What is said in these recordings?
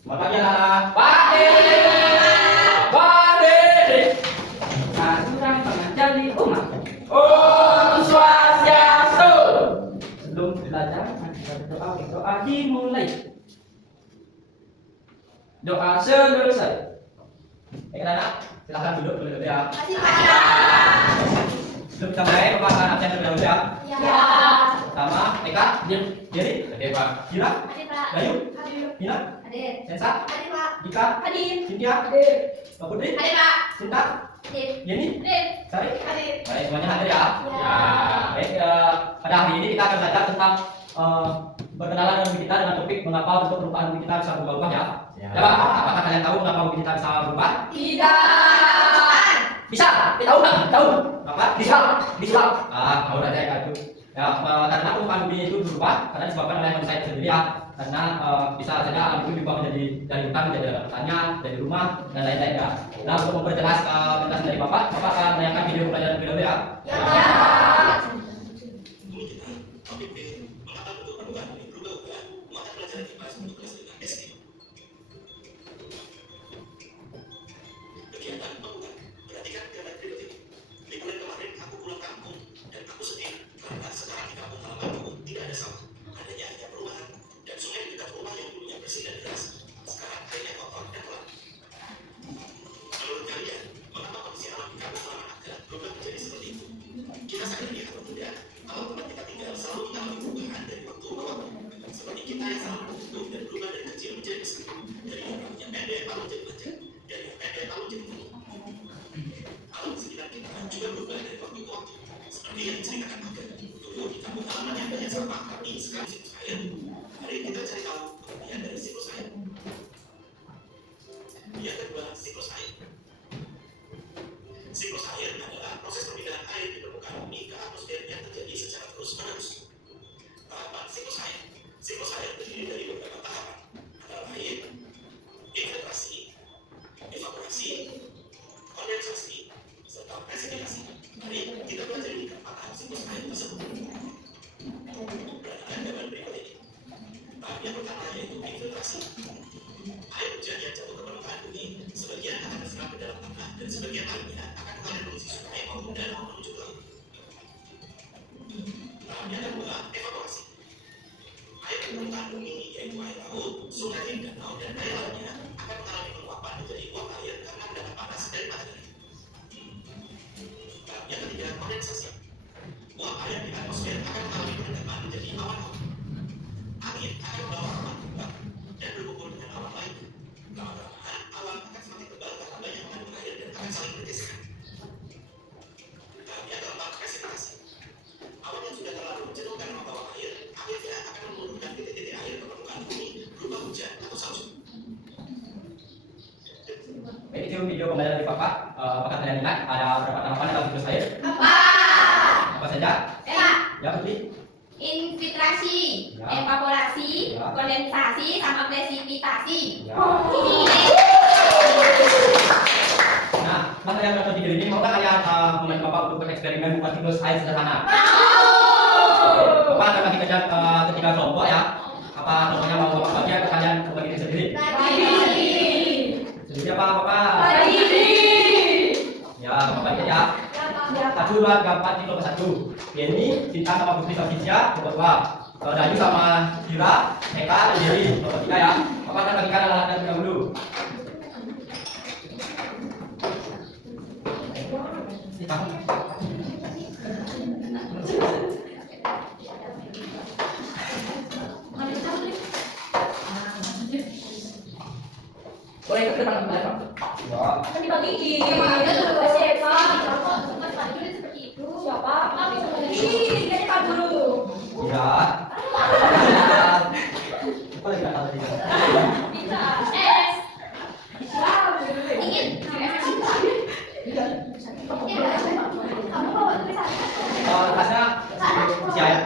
Selamat pagi anak-anak. Pagi. Pagi. Aturan pengajar di rumah. Om Swastiastu. Sebelum belajar, kita berdoa. Doa dimulai. Doa selesai. Baik anak-anak, silahkan duduk dulu ya. Kasih Pak. Sebelum kita mulai, Bapak akan absen terlebih dahulu ya. Ya. Pertama, Eka, Diam. Jerry, Oke, Pak. Gira, Hadir Pak. Bayu, Hadir. Mina, Hadir. Sensa, Hadir Pak. Dika, Hadir. Cynthia, Hadir. Mbak Putri, Hadir Pak. Sinta, Hadir. Yeni, Hadir. Sari. Hadir. Baik, semuanya hadir ya. Ya. Baik, pada hari ini kita akan belajar tentang berkenalan dengan diri kita dengan topik mengapa bentuk permukaan bumi kita bisa berubah-ubah ya. Ya. Ya Pak, apakah kalian tahu mengapa bumi kita bisa berubah? Tidak. Bisa, tahu nggak? Tahu? Apa? Disulap. Tahu aja ya itu. Ya, karena permukaan bumi itu berubah karena disebabkan oleh manusia itu sendiri ya. Karena bisa saja alam itu diubah menjadi dari hutan menjadi ladang pertanian, dari rumah dan lain-lain ya. Nah, untuk memperjelas penjelasan dari Bapak akan menayangkan video pelajaran lebih dahulu ya. Ya. Siklus air adalah proses perpindahan air di permukaan bumi ke atmosfer yang terjadi secara terus-menerus. Tahapan siklus air terdiri dari beberapa tahapan, antara lain infiltrasi, evaporasi, kondensasi, serta presipitasi. Mari kita pelajari keempat tahap siklus air tersebut. Perhatikan gambar berikut ini. Tahap yang pertama yaitu infiltrasi. Air hujan yang jatuh ke permukaan bumi sebagian akan terserap ke dalam tanah dan sebagian lainnya akan mengalir menuju sungai maupun danau menuju ke laut. Tahap yang kedua, evaporasi. Air di permukaan bumi yaitu air laut, sungai, danau dan air lainnya akan mengalami penguapan menjadi uap air karena mendapat panas dari matahari. Tahap yang ketiga, kondensasi. Uap air di atmosfer akan mengalami perendaman menjadi awan laut. Angin akan membawa awan terbang dan berkumpul dengan awan lain. Lama-kelamaan awan akan semakin tebal karena banyak mengandung air dan akan saling bergesekan. Tahap yang keempat, presipitasi. Awan yang sudah terlalu jenuh karena membawa air akhirnya akan menurunkan titik-titik air ke permukaan bumi berupa hujan atau salju. Baik, itu video pembelajaran dari Bapak. Apakah kalian ingat ada beberapa tahapan dalam siklus air? Apa? Apa saja? Ya, Putri. Infiltrasi, Ya. evaporasi, Ya. kondensasi, sama presipitasi. Ya. Nah, materi yang dapat video ini maukah kalian membantu Bapak untuk bereksperimen membuat siklus air sederhana? Bapak akan bagi kalian ketiga kelompok ya. Apa kelompoknya mau Bapak bagi atau kalian bagi sendiri? Sendiri apa Bapak? Ya, Bapak bagi aja. 1, 2, 3, 4 di kelompok 1. Yeni, Sinta sama Putri sama Cynthia, kelompok 2. Dayu sama Gira, Eka, dan Dewi, kelompok 3 ya. Bapak akan bagikan alat dan dahulu. Boleh ke depan boleh, Pak. Ya. Akan dibagiin. Seperti itu. Siapa? Ih, dia dulu. Ya. Apa lagi kata tadi? Bisa. S. Ingin. Kamu bawa tulisan. Kelasnya isi air.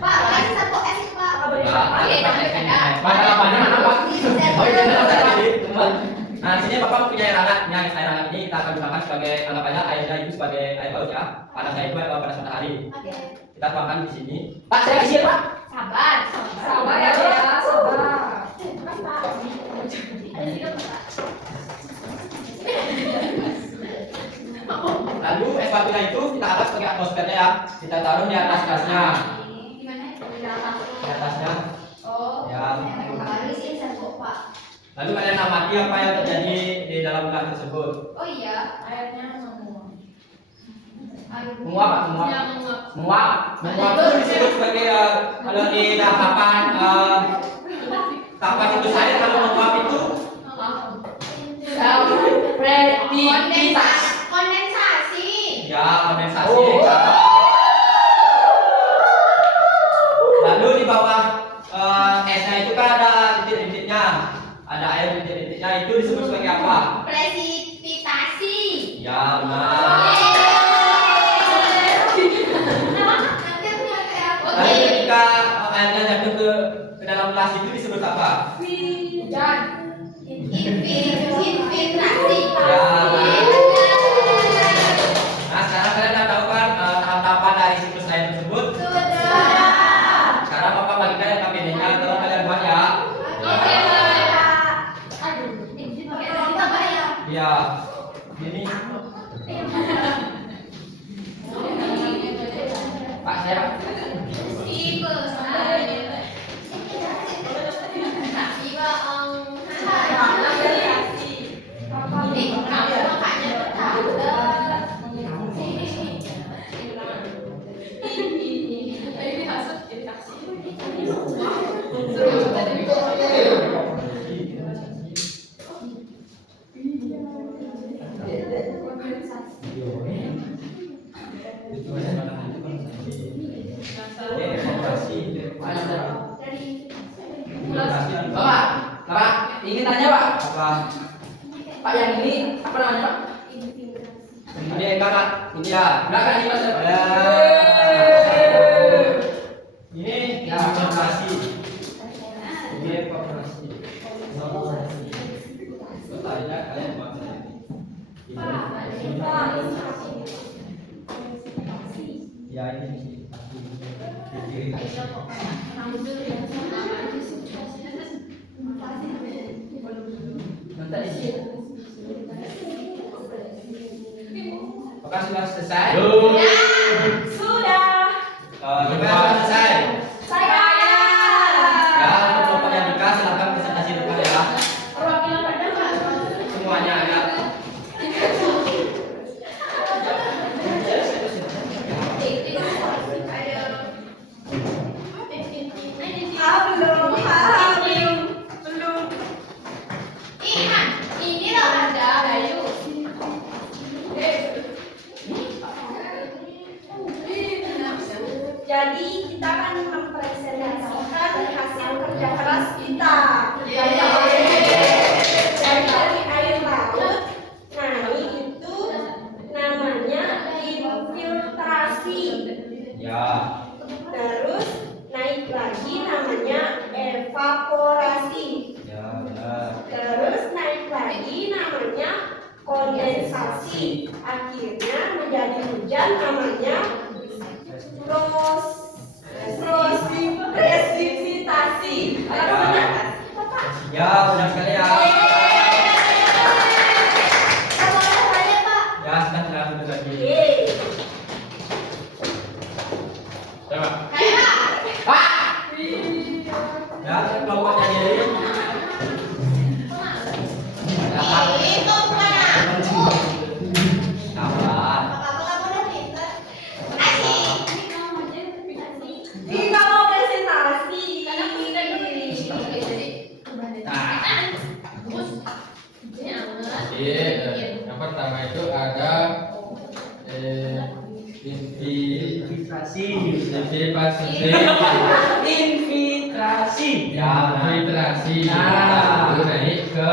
Pak, kasih satu S itu, Pak. Oke, Mana apanya mana Pak? Oh, ini ada tadi. Nah, di sini Bapak punya air hangat yang air hangat ini kita akan gunakan sebagai anggapannya airnya itu sebagai air baut ya. Panasnya itu panas matahari. Oke. Kita tuangkan di sini. Pak, saya kasih Pak. Sabar. Sabar ya, sabar. Mas, Pak. Ada sikap, Pak. Lalu es batunya itu kita angkat sebagai atmosfernya ya. Kita taruh di atas gasnya. Di mana? Di atas. Di atasnya. Oh. Ya. Baru sih satu, Pak. Lalu kalian amati apa yang terjadi di dalam gelas tersebut. Oh iya, airnya menguap. Menguap, Pak, menguap. Ya, menguap. Menguap. Menguap itu disebut sebagai kalau di tahapan tahapan itu saya kalau menguap itu Kondensasi. ya kondensasi. Oh. Lalu di bawah esnya itu kan ada titik-titiknya, ada air titik-titiknya itu disebut sebagai apa? Presipitasi. Ya benar. Lalu ketika airnya jatuh ke dalam gelas itu disebut apa? Hujan. Infiltrasi. Ya. Nah sekarang kalian sudah tahu kan tahap-tahapan dari siklus air tersebut. Sudah. Sekarang Bapak bagikan yang KPD-nya, tolong kalian buat ya. Oke, Pak. Aduh, kita bayar. Iya. Ini Pak, saya Pak. Bapak, Bapak, ingin tanya Pak. apa? Pak yang ini apa namanya Pak? Ini kakak, ini ya. Enggak kan ini Mas. Ya. Ini Ya. evaporasi. Ini evaporasi. Tadinya kalian buat ya ini Nanti isi. apakah sudah selesai? Sudah. Kita sudah selesai. Saya. Ya, untuk kelompoknya Dika silakan presentasi depan ya. Perwakilan pada Pak. Semuanya ya. Belum. Ini loh ada Bayu. Jadi kita akan mempresentasikan hasil kerja keras kita. Dari air laut. Nah, itu namanya infiltrasi. Ya. Terus naik lagi namanya evaporasi. Ya, benar. Terus naik lagi namanya kondensasi. Akhirnya menjadi hujan namanya presipitasi. Apa benar? Ya, benar sekali ya. Boleh tanya, Pak. Ya, sudah sudah lagi. Oke. Coba. Kayak Ya, kelompoknya ini. itu bukan aku. Sabar. Bapak udah pintar. Asik. Ini kamu aja presentasi. Kita mau presentasi. Karena pintar dulu. Nah, Terus ini anget. Jadi yang pertama itu ada Infiltrasi. infiltrasi, Ya, infiltrasi, Nah. lalu naik ke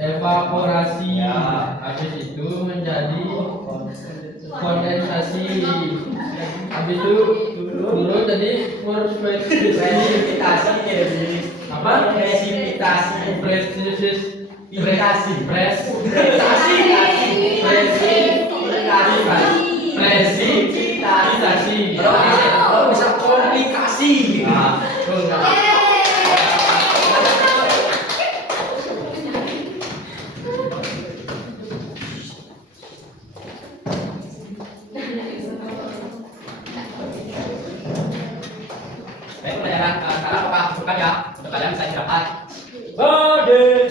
evaporasi, Ya. habis itu menjadi kondensasi, habis itu turun jadi presipitasi, presipitasi jadi apa? presipitasi. Prestasi. Prestasi. Presitasi. Kalau bisa komplikasi. Nah, Baik, pelajaran sekarang apakah cukup ya untuk kalian bisa dapat? Bode.